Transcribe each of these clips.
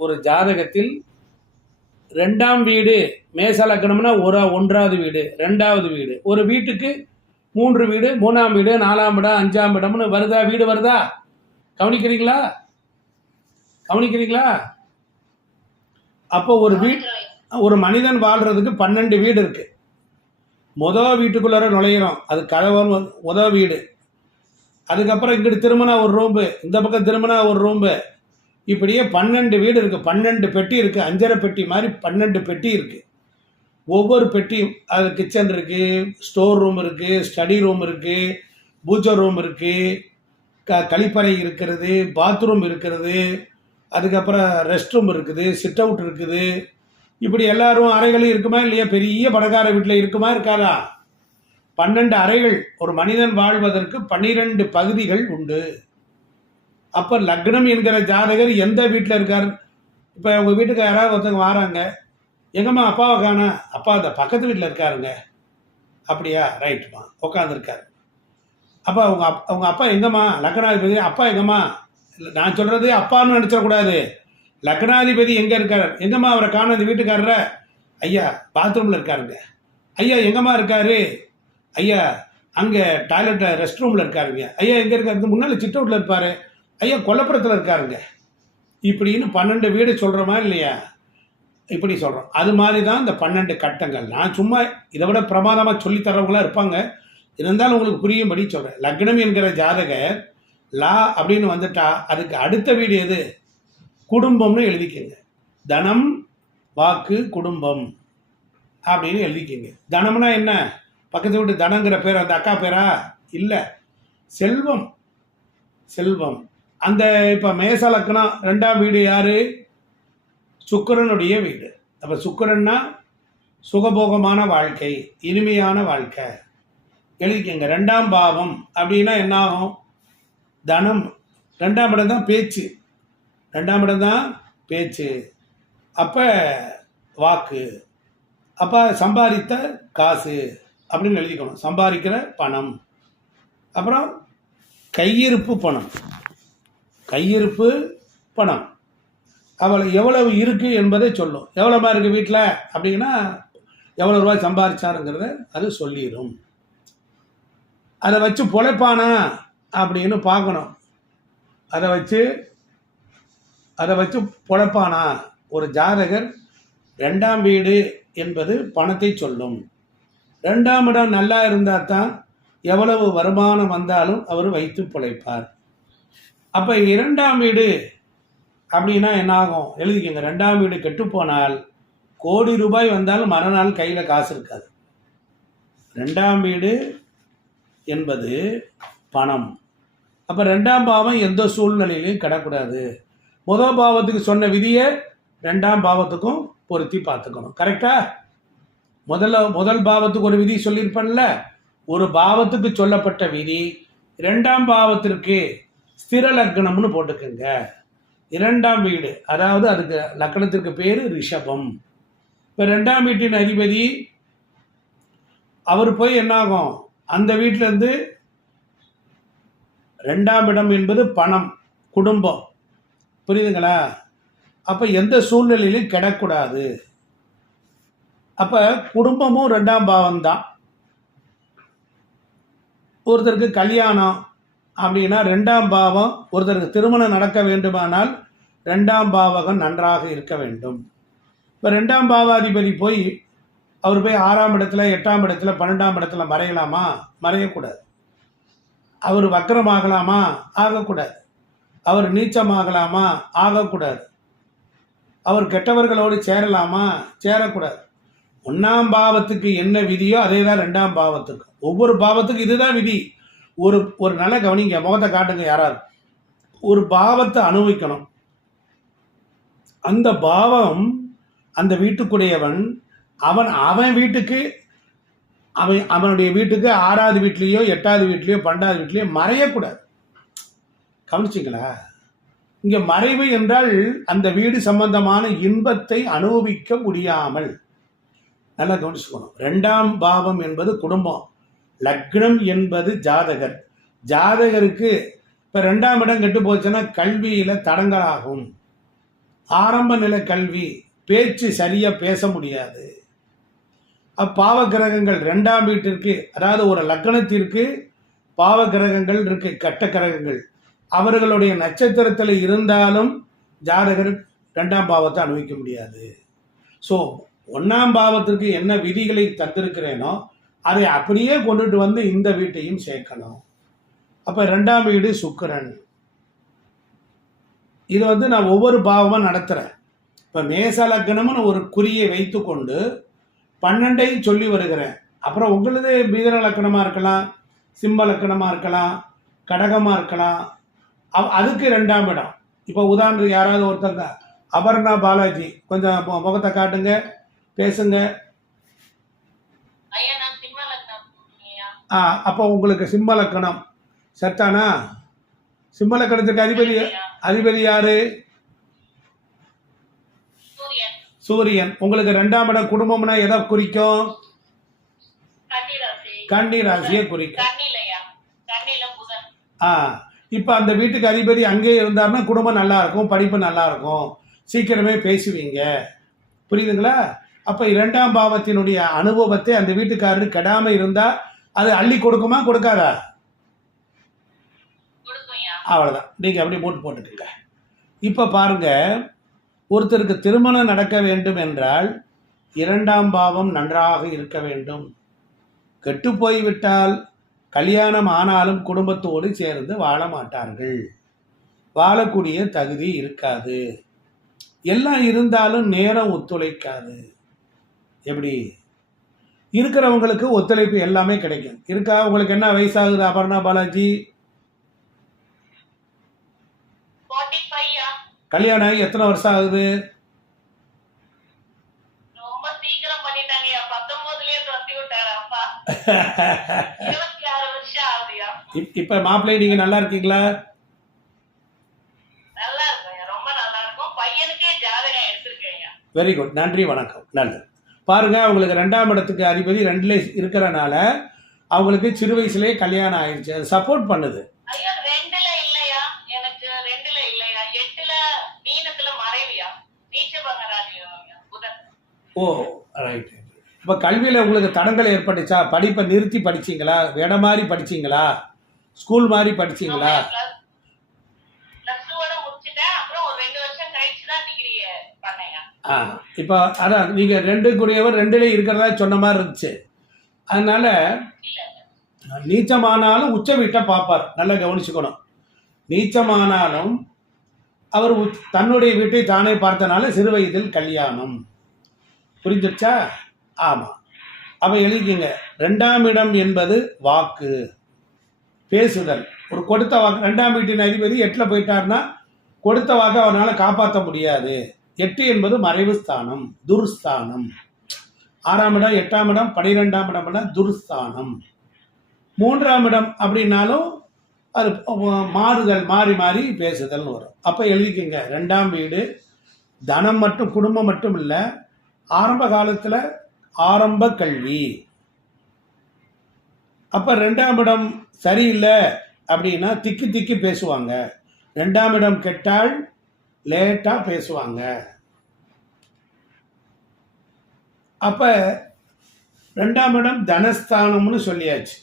ஒரு ஜாதகத்தில் 2ஆம் வீடு மேச லக்னம்னா ஒன்றாவது வீடு, 2வது வீடு, ஒரு வீட்டுக்கு 3 வீடு, 3ஆம் வீடு, 4ஆம் இடம், 5ஆம் இடம்னு வருதா? வீடு வருதா? கவனிக்கிறீங்களா? அப்போ ஒரு மனிதன் வாழ்றதுக்கு 12 வீடு இருக்கு. வீட்டுக்குள்ளார நுழையிறோம், அது கதவு வீடு. அதுக்கப்புறம் இங்கிட்டு திரும்பினா ஒரு ரூம்பு, இந்த பக்கம் திரும்பினா ஒரு ரூம்பு, இப்படியே 12 வீடு இருக்கு. 12 பெட்டி இருக்கு. 5.5 பெட்டி மாதிரி 12 பெட்டி இருக்கு. ஒவ்வொரு பெட்டியும் அது கிச்சன் இருக்கு, ஸ்டோர் ரூம் இருக்கு, ஸ்டடி ரூம் இருக்கு, பூஜை ரூம் இருக்கு, கழிப்பறை இருக்கிறது, பாத்ரூம் இருக்கிறது, அதுக்கப்புறம் ரெஸ்ட் ரூம் இருக்குது, சிட் அவுட் இருக்குது. இப்படி எல்லாரும் அறைகளும் இருக்குமா இல்லையா? பெரிய பணக்கார வீட்டில் இருக்குமா இருக்காதா? 12 அறைகள். ஒரு மனிதன் வாழ்வதற்கு 12 பகுதிகள் உண்டு. அப்போ லக்னம் என்கிற ஜாதகர் எந்த வீட்டில் இருக்கார்? இப்போ உங்கள் வீட்டுக்கு யாராவது ஒருத்தவங்க வராங்க, எங்கம்மா அப்பாவை காண? அப்பா அந்த பக்கத்து வீட்டில் இருக்காருங்க. அப்படியா? ரைட்டுமா, உட்காந்துருக்காரு. அப்பா அவங்க அப்பா எங்கம்மா? லக்னாதிபதி. அப்பா எங்கம்மா? இல்லை, நான் சொல்கிறது அப்பான்னு நினச்சிடக்கூடாது. லக்னாதிபதி எங்கே இருக்கார்? எங்கம்மா அவரை காண? அந்த வீட்டுக்காரர? ஐயா பாத்ரூமில் இருக்காருங்க. ஐயா எங்கம்மா இருக்காரு? ஐயா அங்கே டாய்லெட்டில் ரெஸ்ட் ரூமில் இருக்காருங்க. ஐயா எங்கே இருக்காரு? முன்னால் சிட் அவுட்டில் இருப்பார். ஐயா கொல்லப்புறத்தில் இருக்காருங்க. இப்படின்னு 12 வீடு சொல்கிறோமா இல்லையா? இப்படி சொல்கிறோம். அது மாதிரி தான் இந்த 12 கட்டங்கள். நான் சும்மா இதை விட பிரமாதமாக சொல்லித்தரவங்களாம் இருப்பாங்க, இருந்தாலும் உங்களுக்கு புரியும்படி சொல்கிறேன். லக்னம் என்கிற ஜாதகர் லா அப்படின்னு வந்துட்டா அதுக்கு அடுத்த வீடு எது? குடும்பம்னு எழுதிக்கங்க. தனம், வாக்கு, குடும்பம் அப்படின்னு எழுதிக்கங்க. தனம்னா என்ன? பக்கத்து வீட்டு தனங்கிற பேர் அந்த அக்கா பேரா? இல்லை, செல்வம். செல்வம். அந்த இப்போ மேச லக்னம் 2ஆம் வீடு யாரு? சுக்கிரனுடைய வீடு. அப்போ சுக்கிரன்னா சுகபோகமான வாழ்க்கை, இனிமையான வாழ்க்கை எழுதிக்கங்க. 2ஆம் பாவம் அப்படின்னா என்ன ஆகும்? தனம். 2ஆம் இடம் தான் பேச்சு. 2ஆம் இடம் தான் பேச்சு. அப்போ வாக்கு. அப்போ சம்பாதித்த காசு அப்படின்னு எழுதிக்கணும். சம்பாதிக்கிற பணம். அப்புறம் கையிருப்பு பணம். கையிருப்பு பணம் அவளை எவ்வளவு இருக்கு என்பதை சொல்லும். எவ்வளோமா இருக்கு வீட்டில் அப்படின்னா எவ்வளோ ரூபாய் சம்பாதிச்சாருங்கிறத அது சொல்லிடும். அதை வச்சு பொழைப்பானா அப்படின்னு பார்க்கணும். அதை வச்சு பொழைப்பானா? ஒரு ஜாதகர் 2ஆம் வீடு என்பது பணத்தை சொல்லும். 2ஆம் இடம் நல்லா இருந்தால் தான் எவ்வளவு வருமானம் வந்தாலும் அவர் வைத்து பிழைப்பார். அப்போ 2ஆம் வீடு அப்படின்னா என்ன ஆகும்? எழுதிக்கங்க. 2ஆம் வீடு கெட்டுப்போனால் கோடி ரூபாய் வந்தாலும் மறுநாள் கையில் காசு இருக்காது. 2ஆம் வீடு என்பது பணம். அப்போ 2ஆம் பாவம் எந்த சூழ்நிலையிலையும் கிடக்கூடாது. முதல் பாவத்துக்கு சொன்ன விதியை 2ஆம் பாவத்துக்கும் பொருத்தி பார்த்துக்கணும். கரெக்டா? முதல் பாவத்துக்கு ஒரு விதி சொல்லியிருப்பேன்ல, ஒரு பாவத்துக்கு சொல்லப்பட்ட விதி 2ஆம் பாவத்திற்கு ஸ்திர லக்னம்னு போட்டுக்கோங்க. 2ஆம் வீடு, அதாவது அதுக்கு லக்னத்திற்கு பேர் ரிஷபம். இப்போ 2ஆம் வீட்டின் அதிபதி அவர் போய் என்னாகும்? அந்த வீட்டிலேருந்து 2ஆம் இடம் என்பது பணம், குடும்பம். புரியுதுங்களா? அப்போ எந்த சூழ்நிலையிலும் கிடக்கூடாது. அப்போ குடும்பமும் 2ஆம் பாவம் தான். ஒருத்தருக்கு கல்யாணம் அப்படின்னா 2ஆம் பாவம், ஒருத்தருக்கு திருமணம் நடக்க வேண்டுமானால் 2ஆம் பாவகம் நன்றாக இருக்க வேண்டும். இப்போ 2ஆம் பாவாதிபதி போய் அவர் போய் 6ஆம் இடத்துல, 8ஆம் இடத்துல, 12ஆம் இடத்துல மறையலாமா? மறையக்கூடாது. அவர் வக்கரமாகலாமா? ஆகக்கூடாது. அவர் நீச்சமாகலாமா? ஆகக்கூடாது. அவர் கெட்டவர்களோடு சேரலாமா? சேரக்கூடாது. 1ஆம் பாவத்துக்கு என்ன விதியோ அதே தான் 2ஆம் பாவத்துக்கு. ஒவ்வொரு பாவத்துக்கும் இதுதான் விதி. ஒரு நல்ல கவனிங்க, முகத்தை காட்டுங்க யாராவது. ஒரு பாவத்தை அனுபவிக்கணும். அந்த பாவம், அந்த வீட்டுக்குடையவன் அவன் வீட்டுக்கு, அவனுடைய வீட்டுக்கு 6வது வீட்லேயோ 8வது வீட்லேயோ 12வது வீட்லேயோ மறையக்கூடாது. கவனிச்சிங்களா? இங்கே மறைவு என்றால் அந்த வீடு சம்பந்தமான இன்பத்தை அனுபவிக்க முடியாமல். நல்லா கவனிச்சுக்கணும். 2ஆம் பாவம் என்பது குடும்பம், லக்னம் என்பது ஜாதகர். ஜாதகருக்கு இப்போ 2ஆம் இடம் கெட்டு போச்சுன்னா கல்வியில் தடங்கலாகும். ஆரம்ப நிலை கல்வி, பேச்சு சரியா பேச முடியாது. பாவ கிரகங்கள் 2ஆம் வீட்டிற்கு, அதாவது ஒரு லக்னத்திற்கு பாவ கிரகங்கள் இருக்கு, கட்ட கிரகங்கள். அவர்களுடைய நட்சத்திரத்தில் இருந்தாலும் ஜாதகர் 2ஆம் பாவத்தை அனுபவிக்க முடியாது. ஸோ 1ஆம் பாவத்திற்கு என்ன விதிகளை தந்திருக்கிறேனோ அதை அப்படியே கொண்டுட்டு வந்து இந்த வீட்டையும் சேர்க்கணும். அப்ப 2ஆம் வீடு சுக்கிரன். இது வந்து நான் ஒவ்வொரு பாவமா நடத்துறேன். இப்ப மேச லக்னம்னு ஒரு குறியை வைத்து கொண்டு 12ஐயும் சொல்லி வருகிறேன். அப்புறம் உங்களது மிதுன லக்கணமா இருக்கலாம், சிம்ம லக்கணமா இருக்கலாம், கடகமா இருக்கலாம். அதுக்கு 2ஆம் இடம். இப்போ உதாரணத்துக்கு யாராவது ஒருத்தங்க அபர்ணா பாலாஜி, கொஞ்சம் முகத்தை காட்டுங்க, பேசுங்க. அப்போ உங்களுக்கு சிம்ம லக்கணம் சட்டானா? சிம்ம லக்கணத்துக்கு அதிபதி யாரு? சூரியன். உங்களுக்கு 2ஆம் இடம் குடும்பம்னா எதை குறிக்கும்? கன்னி ராசியை குறிக்கும். இப்ப அந்த வீட்டுக்கு அதிபதி அங்கே இருந்தாருன்னா குடும்பம் நல்லா இருக்கும், படிப்பு நல்லா இருக்கும், சீக்கிரமே பேசுவீங்க. புரியுதுங்களா? அப்ப 2ஆம் பாவத்தினுடைய அனுபவத்தை அந்த வீட்டுக்காரரு கெடாம இருந்தா அது அள்ளி கொடுக்குமா, கொடுக்காதா? அவ்வளவுதான். நீங்க அப்படி போட்டுக்கங்க. இப்ப பாருங்க, ஒருத்தருக்கு திருமணம் நடக்க வேண்டும் என்றால் 2ஆம் பாவம் நன்றாக இருக்க வேண்டும். கெட்டு போய்விட்டால் கல்யாணம் ஆனாலும் குடும்பத்தோடு சேர்ந்து வாழ மாட்டார்கள், வாழக்கூடிய தகுதி இருக்காது. எல்லாம் இருந்தாலும் நேரம் ஒத்துழைக்காது. எப்படி இருக்கிறவங்களுக்கு ஒத்துழைப்பு எல்லாமே கிடைக்கும். இருக்கா? உங்களுக்கு என்ன வயசாகுது அபர்ணா பாலாஜி? கல்யாணம் ஆகி எத்தனை வருஷம் ஆகுது? இப்ப மாப்பிள்ளை நீங்க நல்லா இருக்கீங்களா? வெரி குட், நன்றி, வணக்கம், நல்லது. பாருங்க, அவங்களுக்கு 2ஆம் இடத்துக்கு அதிபதி 2ல இருக்கிறனால அவங்களுக்கு சிறு வயசுலயே கல்யாணம் ஆயிடுச்சு. அது சப்போர்ட் பண்ணுது. ஓ ரைட். இப்போ கல்வியில் உங்களுக்கு தடங்கள் ஏற்பட்டுச்சா? படிப்பை நிறுத்தி படிச்சீங்களா? வேட மாதிரி படிச்சீங்களா? ஸ்கூல் மாதிரி படிச்சீங்களா? இப்போ அதான் நீங்கள் 2 கூடியவர் 2லே இருக்கிறதா சொன்ன மாதிரி இருந்துச்சு. அதனால நீச்சமானாலும் உச்ச வீட்டை பார்ப்பார். நல்லா கவனிச்சுக்கணும். நீச்சமானாலும் அவர் தன்னுடைய வீட்டை தானே பார்த்தனால சிறு வயதில் கல்யாணம். புரிஞ்சிருச்சா? ஆமா. அப்ப எழுதிக்கங்க, 2ஆம் இடம் என்பது வாக்கு, பேசுதல். ஒரு கொடுத்த வாக்கு. 2ஆம் வீட்டின் அதிபதி 8ல போயிட்டார்னா கொடுத்த வாக்கு அவரால் காப்பாற்ற முடியாது. 8 என்பது மறைவு ஸ்தானம், துர்ஸ்தானம். 6ஆம் இடம், 8ஆம் இடம், 12ஆம் இடம் துர்ஸ்தானம். 3ஆம் இடம் அப்படின்னாலும் அது மாறுதல், மாறி மாறி பேசுதல் வரும். அப்ப எழுதிக்கங்க, 2ஆம் வீடு தனம் மட்டும், குடும்பம் மட்டும் இல்லை, ஆரம்ப காலத்துல ஆரம்ப கல்வி. அப்ப 2ஆம் இடம் சரியில்லை அப்படின்னா திக்கி திக்கி பேசுவாங்க. 2ஆம் இடம் கெட்டால் லேட்டா பேசுவாங்க. அப்ப 2ஆம் இடம் தனஸ்தானம்னு சொல்லியாச்சு.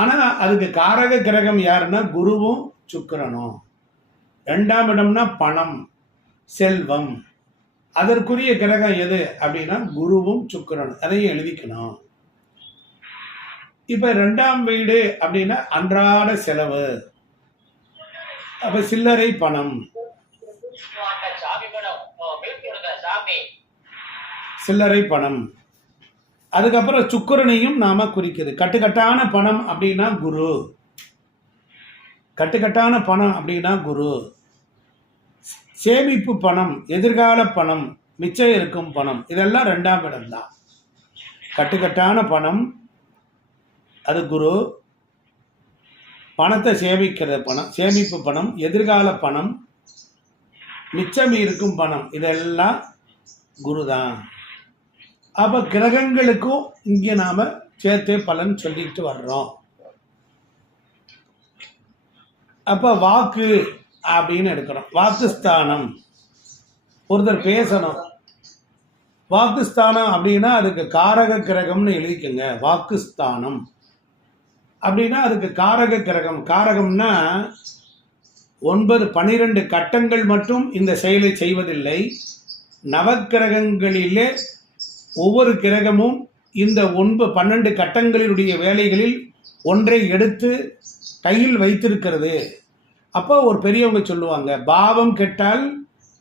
ஆனா அதுக்கு காரக கிரகம் யாருன்னா குருவும் சுக்கிரனும். 2ஆம் இடம்னா பணம், செல்வம். அதற்குரிய கிரகம் எது அப்படின்னா குருவும் சுக்கிரனும். அதையும் எழுதிக்கணும். இப்ப 2ஆம் வீடு அப்படின்னா அன்றாட செலவு. அப்ப சில்லறை பணம், சில்லறை பணம். அதுக்கப்புறம் சுக்கிரனையும் நாம குறிக்குது. கட்டுக்கட்டான பணம் அப்படின்னா குரு, கட்டுக்கட்டான பணம் அப்படின்னா குரு. சேமிப்பு பணம், எதிர்கால பணம், மிச்சம் இருக்கும் பணம், இதெல்லாம் 2ஆம் இடம் தான். கட்டுக்கட்டான பணம் அது குரு, பணத்தை சேமிக்கிற பணம், சேமிப்பு பணம், எதிர்கால பணம், மிச்சம் இருக்கும் பணம், இதெல்லாம் குரு தான். அப்ப கிரகங்களுக்கும் இங்கே நாம சேர்த்தே பலன் சொல்லிட்டு வர்றோம். அப்ப வாக்கு அப்படின்னு எடுக்கிறோம். வாக்குஸ்தானம் ஒருத்தர் பேசணும். வாக்குஸ்தானம் அப்படின்னா அதுக்கு காரக கிரகம்னு எழுதிக்கங்க. வாக்குஸ்தானம் அப்படின்னா அதுக்கு காரக கிரகம். காரகம்னா 9 12 கட்டங்கள் மட்டும் இந்த செயலை செய்வதில்லை. நவக்கிரகங்களிலே ஒவ்வொரு கிரகமும் இந்த 12 கட்டங்களினுடைய வேலைகளில் ஒன்றை எடுத்து கையில் வைத்திருக்கிறது. அப்போ ஒரு பெரியவங்க சொல்லுவாங்க, பாவம் கெட்டால்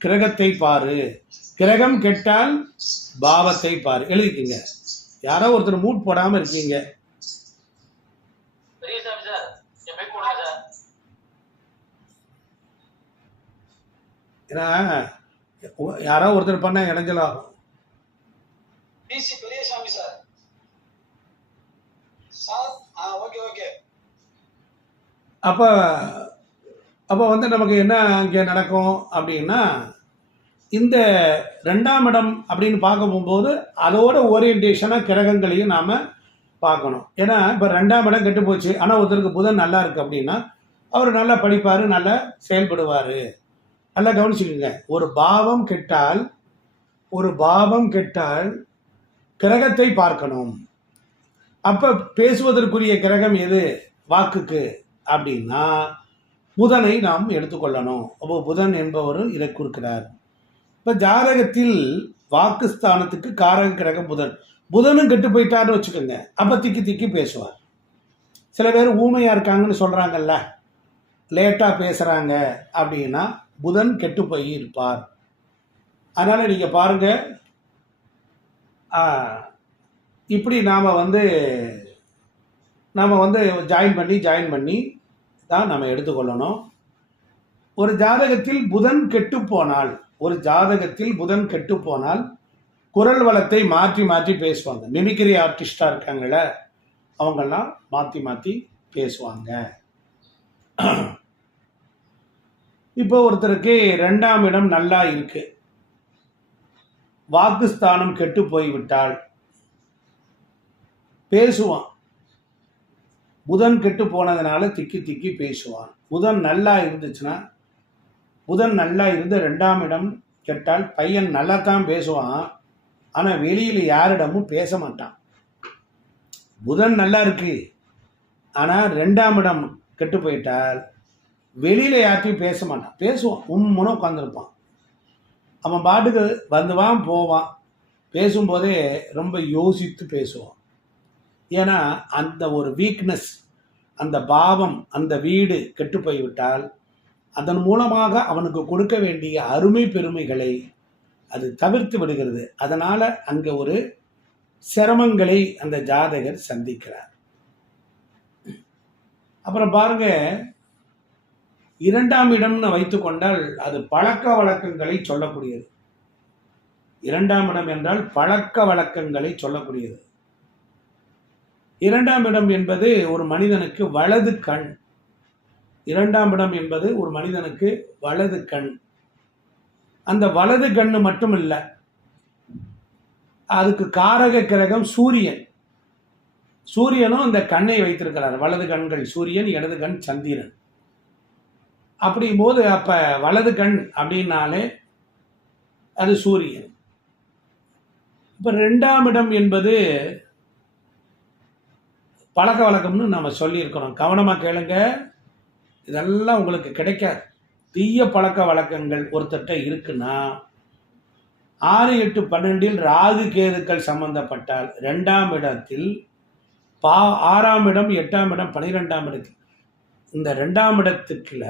கிரகத்தை பாரு, கிரகம் கெட்டால் பாவத்தை பாரு. எழுதிக்கங்க. யாரோ ஒருத்தர் மூட் போடாம இருக்கீங்க. ஏன்னா யாரோ ஒருத்தர் பண்ண இணைஞ்சலாகும். பெரியசாமி சார். Okay okay. அப்போ வந்து நமக்கு என்ன அங்கே நடக்கும் அப்படின்னா, இந்த 2ஆம் இடம் அப்படின்னு பார்க்க போகும்போது அதோட ஓரியன்டேஷனாக கிரகங்களையும் நாம் பார்க்கணும். ஏன்னா இப்போ 2ஆம் இடம் கெட்டு போச்சு, ஆனால் ஒருத்தருக்கு புதன் நல்லா இருக்குது அப்படின்னா அவர் நல்லா படிப்பார், நல்லா செயல்படுவார். நல்லா கவனிச்சுக்கோங்க. ஒரு பாவம் கெட்டால் கிரகத்தை பார்க்கணும். அப்போ பேசுவதற்குரிய கிரகம் எது வாக்குக்கு அப்படின்னா புதனை நாம் எடுத்துக்கொள்ளணும். அப்போ புதன் என்பவர் இதை குறிக்கிறார். இப்போ ஜாதகத்தில் வாக்குஸ்தானத்துக்கு காரக கிரகம் புதன். புதனும் கெட்டு போயிட்டார்னு வச்சுக்கோங்க, அப்போ திக்கி திக்கி பேசுவார். சில பேர் ஊமையாக இருக்காங்கன்னு சொல்கிறாங்கல்ல, லேட்டாக பேசுகிறாங்க அப்படின்னா புதன் கெட்டு போய் இருப்பார். அதனால் நீங்கள் பாருங்கள், இப்படி நாம் வந்து ஜாயின் பண்ணி தான் நம்ம எடுத்துக்கொள்ளணும். ஒரு ஜாதகத்தில் புதன் கெட்டு போனால் குரல் வளத்தை மாற்றி மாற்றி பேசுவாங்க. மிமிக்ரி ஆர்டிஸ்டாக இருக்காங்கள, அவங்கெல்லாம் மாற்றி பேசுவாங்க. இப்போ ஒருத்தருக்கு 2ஆம் இடம் நல்லா இருக்கு, வாக்குஸ்தானம் கெட்டு போய்விட்டால் பேசுவான். புதன் கெட்டு போனதுனால திக்கி திக்கி பேசுவான். புதன் நல்லா இருந்துச்சுன்னா, புதன் நல்லா இருந்து 2ஆம் இடம் கெட்டால் பையன் நல்லா தான் பேசுவான், ஆனால் வெளியில் யாரிடமும் பேச மாட்டான். புதன் நல்லா இருக்கு, ஆனால் 2ஆம் இடம் கெட்டு போயிட்டால் வெளியில் யார்ட்டையும் பேச மாட்டான். பேசுவான், உம்முன்னு உட்காந்துருப்பான். அவன் பாட்டுக்கு வந்துவான் போவான். பேசும்போதே ரொம்ப யோசித்து பேசுவான். ஏன்னா அந்த ஒரு வீக்னஸ், அந்த பாவம், அந்த வீடு கெட்டு போய்விட்டால் அதன் மூலமாக அவனுக்கு கொடுக்க வேண்டிய அருமை பெருமைகளை அது தவிர்த்து விடுகிறது. அதனால் அங்கே ஒரு சிரமங்களை அந்த ஜாதகர் சந்திக்கிறார். அப்புறம் பாருங்க, 2ஆம் இடம்னு வைத்து கொண்டால் அது பழக்க வழக்கங்களை சொல்லக்கூடியது. 2ஆம் இடம் என்றால் பழக்க வழக்கங்களை சொல்லக்கூடியது. 2ஆம் இடம் என்பது ஒரு மனிதனுக்கு வலது கண். 2ஆம் இடம் என்பது ஒரு மனிதனுக்கு வலது கண். அந்த வலது கண்ணு மட்டும் இல்லை, அதுக்கு காரக கிரகம் சூரியன். சூரியனும் அந்த கண்ணை வைத்திருக்கிறார். வலது கண்கள் சூரியன், இடது கண் சந்திரன். அப்படியும் போது அப்ப வலது கண் அப்படின்னாலே அது சூரியன். இப்ப 2ஆம் இடம் என்பது பழக்க வழக்கம்னு நம்ம சொல்லியிருக்கிறோம். கவனமாக கேளுங்க, இதெல்லாம் உங்களுக்கு கிடைக்காது. தீய பழக்க வழக்கங்கள் ஒருத்தட்ட இருக்குன்னா 6, 8, 12 ராகு கேதுக்கள் சம்பந்தப்பட்டால் 2ஆம் இடத்தில் 6ஆம் இடம், 8ஆம் இடம், 12ஆம் இடத்தில் இந்த 2ஆம் இடத்துக்குள்ள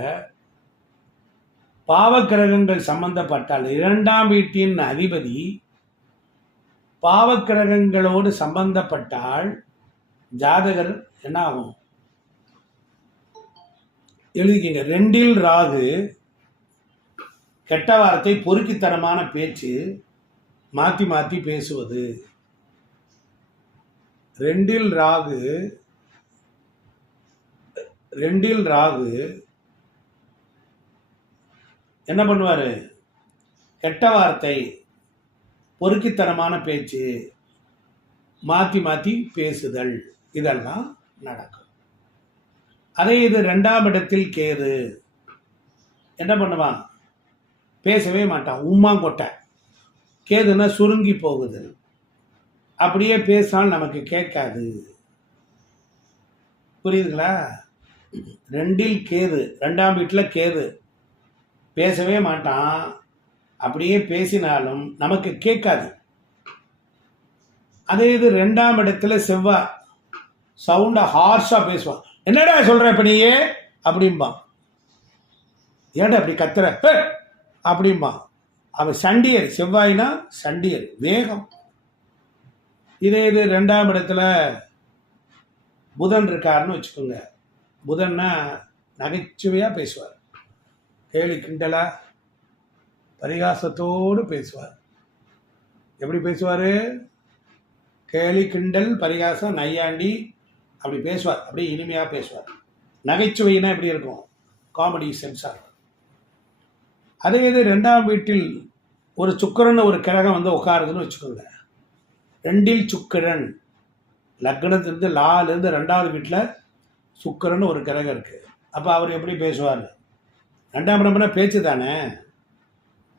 பாவக்கிரகங்கள் சம்பந்தப்பட்டால் 2ஆம் வீட்டின் அதிபதி பாவக்கிரகங்களோடு சம்பந்தப்பட்டால் ஜாதகர் என்ன ஆகும்? எழுதிக்கிங்க. 2இல் ராகு, கெட்ட வார்த்தை, பொறுக்கித்தனமான பேச்சு, மாற்றி மாற்றி பேசுவது. 2இல் ராகு என்ன பண்ணுவார்? கெட்ட வார்த்தை, பொறுக்கித்தனமான பேச்சு, மாற்றி மாற்றி பேசுதல், இதெல்லாம் நடக்கும். அதே இது 2ஆம் இடத்தில் கேது என்ன பண்ணுவான்? பேசவே மாட்டான், உம்மாங்கொட்டை. கேதுன்னா சுருங்கி போகுது, அப்படியே பேசினாலும் நமக்கு கேட்காது. புரியுதுங்களா? 2ல் கேது, 2ஆம் வீட்டில் கேது, பேசவே மாட்டான், அப்படியே பேசினாலும் நமக்கு கேட்காது. அதே இது 2ஆம் இடத்துல செவ்வாய், சவுண்டை ஹார்ஷாக பேசுவான். என்னடா சொல்கிற இப்போ நீயே அப்படிம்பான். ஏன்டா அப்படி கத்துற அப்படிம்பான். அவன் சண்டியர், செவ்வாய்னா சண்டியர், வேகம். இதே இது 2ஆம் இடத்துல புதன் இருக்காருன்னு வச்சுக்கோங்க. புதன்னா நகைச்சுவையாக பேசுவார், கேலி கிண்டலா பரிகாசத்தோடு பேசுவார். எப்படி பேசுவார்? கேலி கிண்டல் பரிகாசம் நையாண்டி அப்படி பேசுவார். அப்படியே இனிமையாக பேசுவார். நகைச்சுவைனா எப்படி இருக்கும்? காமெடி சென்ஸாக. அதே இது 2ஆம் வீட்டில் ஒரு சுக்கிரன் ஒரு கிரகம் வந்து உட்காருதுன்னு வச்சுக்கோங்க. 2ல் சுக்கிரன், லக்னத்திலிருந்து லாலேருந்து 2ஆவது வீட்டில் சுக்கிரன் ஒரு கிரகம் இருக்குது. அப்போ அவர் எப்படி பேசுவார்? 2ஆம் இடம்னா பேச்சு தானே.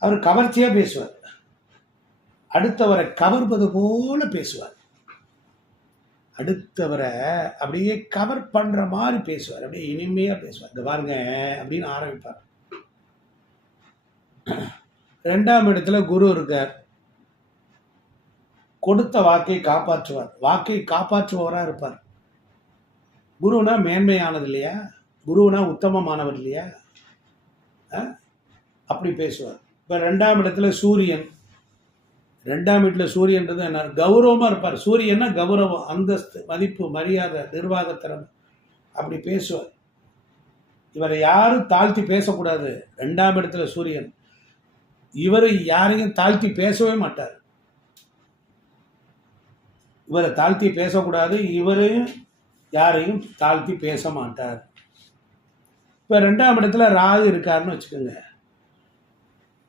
அவர் கவர்ச்சியாக பேசுவார், அடுத்தவரை கவர்வது போல பேசுவார், அடுத்தவரை அப்படியே கவர் பண்ணுற மாதிரி பேசுவார், அப்படியே இனிமையாக பேசுவார். இங்கே பாருங்க அப்படின்னு ஆரம்பிப்பார். 2ஆம் இடத்துல குரு இருக்கார், கொடுத்த வாக்கை காப்பாற்றுவார், வாக்கை காப்பாற்றுபவராக இருப்பார். குருனா மேன்மையானது இல்லையா? குருனா உத்தமமானவர் இல்லையா? அப்படி பேசுவார். இப்போ 2ஆம் இடத்துல சூரியன், 2ஆம் வீட்டில் சூரியன்றது என்ன? கௌரவமாக இருப்பார். சூரியன்னா கௌரவம், அந்தஸ்து, மதிப்பு, மரியாதை, நிர்வாகத்திறன், அப்படி பேசுவார். இவரை யாரும் தாழ்த்தி பேசக்கூடாது. 2ஆம் இடத்துல சூரியன், இவர் யாரையும் தாழ்த்தி பேசவே மாட்டார். இவரை தாழ்த்தி பேசக்கூடாது, இவரையும் யாரையும் தாழ்த்தி பேச மாட்டார். இப்போ 2ஆம் இடத்துல ராகு இருக்காருன்னு வச்சுக்கோங்க.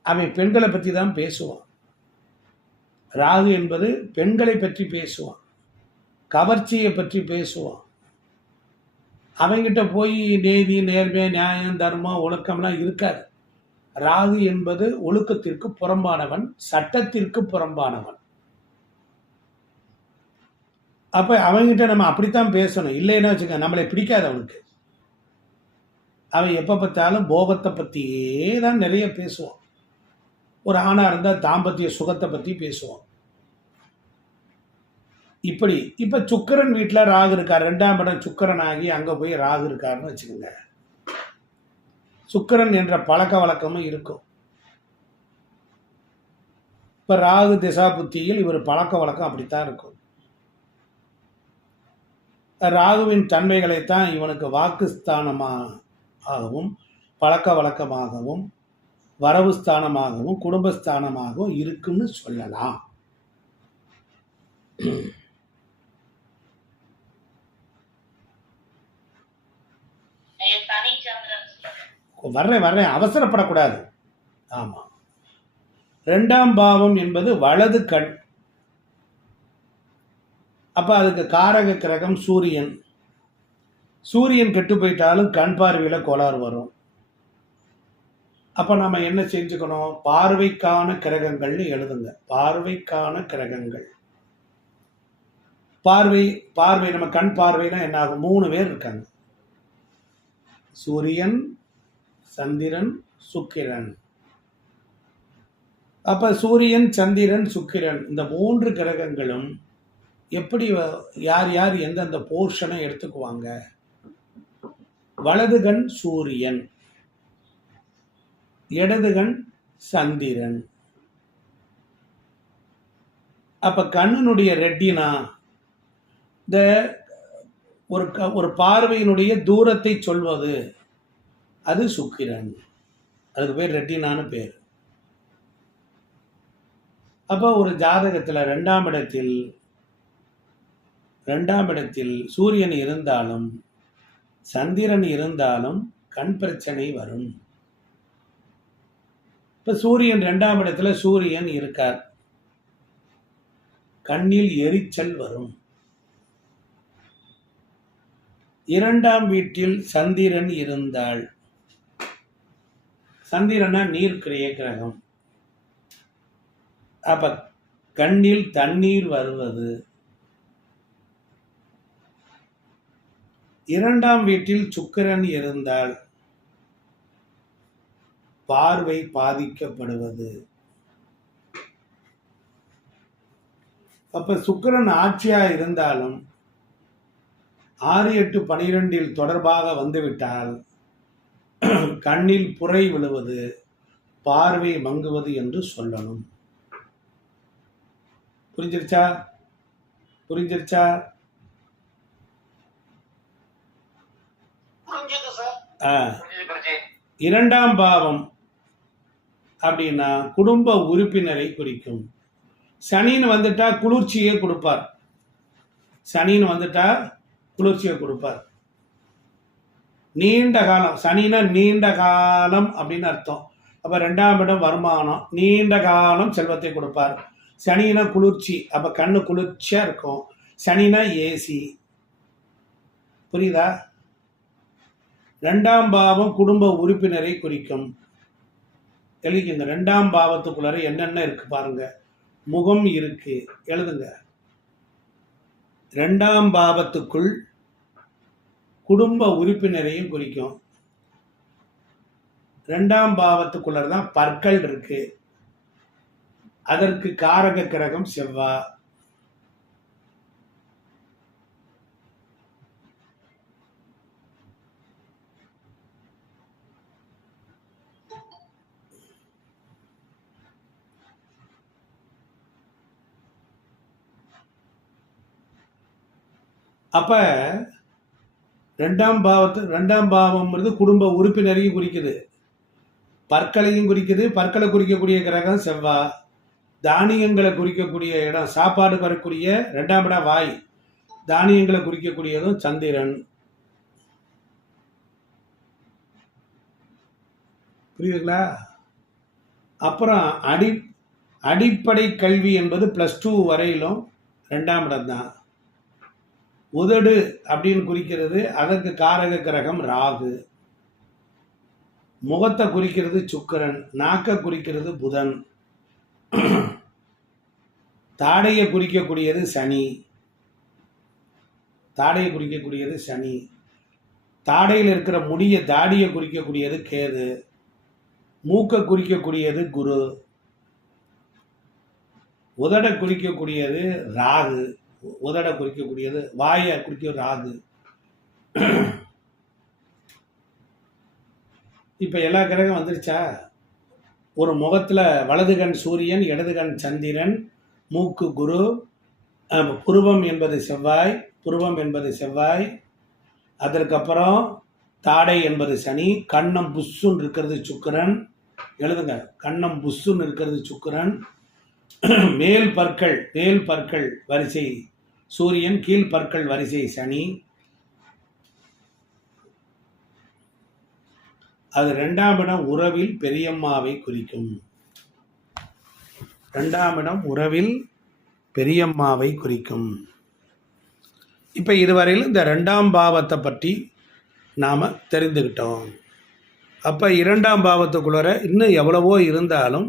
அவன் பெண்களை பற்றி தான் பேசுவான். ராகு என்பது பெண்களை பற்றி பேசுவான், கவர்ச்சியை பற்றி பேசுவான். அவங்கிட்ட போய் நீதி, நேர்மை, நியாயம், தர்மம், ஒழுக்கம்லாம் இருக்காது. ராகு என்பது ஒழுக்கத்திற்கு புறம்பானவன், சட்டத்திற்கு புறம்பானவன். அப்போ அவங்ககிட்ட நம்ம அப்படித்தான் பேசணும். இல்லைன்னா வச்சுக்க, நம்மளை பிடிக்காது அவனுக்கு. அவன் எப்போ பார்த்தாலும் போகத்தை பற்றியே தான் நிறைய பேசுவான். ஒரு ஆணாக இருந்தால் தாம்பத்திய சுகத்தை பற்றி பேசுவான். இப்படி இப்போ சுக்கிரன் வீட்டில் ராகு இருக்கார், 2ஆம் இடம் சுக்கிரன் ஆகி அங்கே போய் ராகு இருக்காருன்னு வச்சுக்கோங்க. சுக்கிரன் என்ற பழக்க வழக்கமும் இருக்கும். இப்போ ராகு திசா புத்தியில் இவர் பழக்க வழக்கம் அப்படித்தான் இருக்கும். ராகுவின் தன்மைகளைத்தான் இவனுக்கு வாக்குஸ்தானமாகவும் பழக்க வழக்கமாகவும் வரவு ஸ்தானமாகவும் குடும்பஸ்தானமாகவும் இருக்குன்னு சொல்லலாம். வர்றேன், அவசரப்படக்கூடாது. ஆமா, 2ஆம் பாவம் என்பது வலது கண். அப்ப அதுக்கு காரக கிரகம் சூரியன். சூரியன் கெட்டு போயிட்டாலும் கண் பார்வையில கோளாறு வரும். அப்ப நம்ம என்ன செஞ்சுக்கணும்? பார்வைக்கான கிரகங்கள்னு எழுதுங்க. பார்வைக்கான கிரகங்கள். பார்வை நம்ம கண் பார்வைனா என்ன ஆகும்? 3 பேர் இருக்காங்க, சூரியன், சந்திரன், சுக்கிரன். அப்ப சூரியன், சந்திரன், சுக்கிரன் இந்த 3 கிரகங்களும் எப்படி யார் யார் எந்தெந்த போர்ஷனை எடுத்துக்குவாங்க? வலது கண் சூரியன், இடது கண் சந்திரன். அப்ப கண்ணினுடைய ரெட்டினா இந்த ஒரு பார்வையினுடைய தூரத்தை சொல்வது அது சுக்கிரன். அதுக்கு பேர் ரெட்டினான்னு பேர். அப்ப ஒரு ஜாதகத்தில் 2ஆம் இடத்தில் சூரியன் இருந்தாலும் சந்திரன் இருந்தாலும் கண் பிரச்சனை வரும். இப்ப சூரியன் 2ஆம் இடத்துல சூரியன் இருக்கார், கண்ணில் எரிச்சல் வரும். 2ஆம் வீட்டில் சந்திரன் இருந்தால் சந்திரனா நீர்க்கிரைய கிரகம். அப்ப கண்ணில் தண்ணீர் வருவது. 2ஆம் வீட்டில் சுக்கிரன் இருந்தால் பார்வை பாதிக்கப்படுவது. அப்ப சுக்கிரன் ஆட்சியா இருந்தாலும் 6, 8, 12 தொடர்பாக வந்துவிட்டால் கண்ணில் புரை விழுவது, பார்வை மங்குவது என்று சொல்லணும். புரிஞ்சிருச்சா? புரிஞ்சது சார். 2ஆம் பாவம் அப்படின்னா குடும்ப உறுப்பினரை குறிக்கும். சனின்னு வந்துட்டா குளிர்ச்சியை கொடுப்பார். நீண்ட காலம். சனினா நீண்ட காலம் அப்படின்னு அர்த்தம். அப்ப 2ஆம் இடம் வருமானம், நீண்ட காலம் செல்வத்தை கொடுப்பார். சனினா குளிர்ச்சி, அப்ப கண்ணு குளிர்ச்சியா இருக்கும். சனினா ஏசி. புரியுதா? 2ஆம் பாவம் குடும்ப உறுப்பினரை குறிக்கும். எழுதிங்க. 2ஆம் பாவத்துக்குள்ளார என்னென்ன இருக்கு பாருங்க. முகம் இருக்கு, எழுதுங்க. 2ஆம் பாவத்துக்குள் குடும்ப உறுப்பினரையும் குறிக்கும். 2ஆம் பாவத்துக்குள்ள தான் பற்கள் இருக்கு. அதற்கு காரக கிரகம் செவ்வாய். அப்ப 2ஆம் பாவம் குடும்ப உறுப்பினரையும் குறிக்குது, பற்களையும் குறிக்குது. பற்களை குறிக்கக்கூடிய கிரகம் செவ்வாய். தானியங்களை குறிக்கக்கூடிய இடம், சாப்பாடு வரக்கூடிய 2ஆம் இடம் வாய். தானியங்களை குறிக்கக்கூடியதும் சந்திரன். புரியுதுங்களா? அப்புறம் அடிப்படை கல்வி என்பது +2 வரையிலும் 2ஆம் இடம் தான். உதடு அப்படின்னு குறிக்கிறது, அதற்கு காரக கிரகம் ராகு. முகத்தை குறிக்கிறது சுக்கிரன். நாக்கை குறிக்கிறது புதன். தாடையை குறிக்கக்கூடியது சனி. தாடையில் இருக்கிற முடிய தாடியை குறிக்கக்கூடியது கேது. மூக்கை குறிக்கக்கூடியது குரு. உதடை குறிக்கக்கூடியது ராகு. வாயை குறிக்க ராகு. இப்ப எல்லா கிரகம் வந்துருச்சா? ஒரு முகத்துல வலது கண் சூரியன், இடது கண் சந்திரன், மூக்கு குரு, புருவம் என்பது செவ்வாய். அதற்கப்புறம் தாடை என்பது சனி. கண்ணம் புஷ்ஷுன்னு இருக்கிறது சுக்கிரன். எழுதுங்க. கண்ணம் புஷ்ஷுன்னு இருக்கிறது சுக்கிரன். மேல் பற்கள் வரிசை சூரியன், கீழ் பற்கள் வரிசை சனி. அது 2ஆம் இடம் உறவில் பெரியம்மாவை குறிக்கும். 2ஆம் இடம் உறவில் பெரியம்மாவை குறிக்கும். இப்போ இதுவரையில் இந்த 2ஆம் பாவத்தை பற்றி நாம் தெரிந்துக்கிட்டோம். அப்போ 2ஆம் பாவத்துக்குள்ளே இன்னும் எவ்வளவோ இருந்தாலும்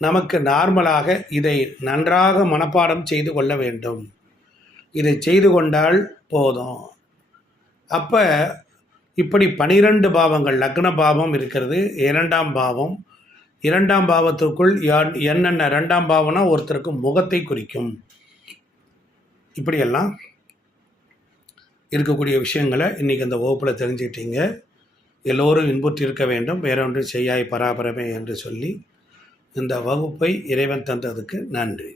நமக்கு நார்மலாக இதை நன்றாக மனப்பாடம் செய்து கொள்ள வேண்டும். இதை செய்து கொண்டால் போதும். அப்போ இப்படி 12 பாவங்கள், லக்ன பாவம் இருக்கிறது. 2ஆம் பாவம், 2ஆம் பாவத்துக்குள் என்னென்ன 2ஆம் பாவம்னா ஒருத்தருக்கு முகத்தை குறிக்கும். இப்படியெல்லாம் இருக்கக்கூடிய விஷயங்களை இன்றைக்கி அந்த வகுப்பில் தெரிஞ்சுக்கிட்டீங்க. எல்லோரும் இன்புற்றிருக்க வேண்டும், வேறொன்று செய்யாய் பராபரமே என்று சொல்லி இந்த வகுப்பை இறைவன் தந்ததுக்கு நன்றி.